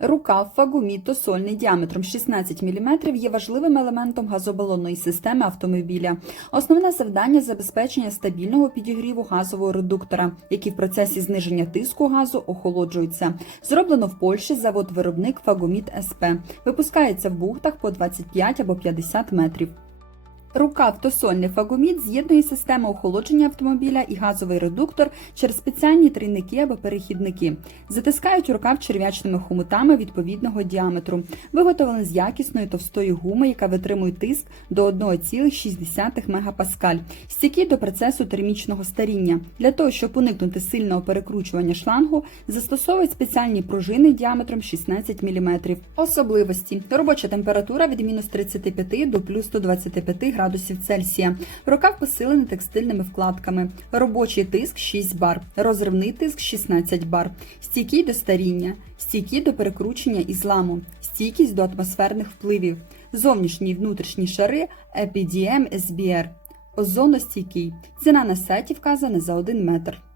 Рукав фагуміт сольний діаметром 16 мм є важливим елементом газобалонної системи автомобіля. Основне завдання забезпечення стабільного підігріву газового редуктора, який в процесі зниження тиску газу охолоджується. Зроблено в Польщі завод-виробник Фагоміт СП. Випускається в бухтах по 25 або 50 метрів. Рукав тосольний фагоміт з'єднує систему охолодження автомобіля і газовий редуктор через спеціальні трійники або перехідники. Затискають рукав черв'ячними хомутами відповідного діаметру, виготовлений з якісної товстої гуми, яка витримує тиск до 1,6 МПа, стійкий до процесу термічного старіння. Для того, щоб уникнути сильного перекручування шлангу, застосовують спеціальні пружини діаметром 16 мм. Особливості: робоча температура від мінус 35 до плюс 125 градусів Цельсія. Рукав посилений текстильними вкладками. Робочий тиск 6 бар, розривний тиск 16 бар, стійкий до старіння, стійкий до перекручення і зламу, стійкість до атмосферних впливів, зовнішні і внутрішні шари EPDM SBR. Озоностійкий. Ціна на сайті вказана за 1 метр.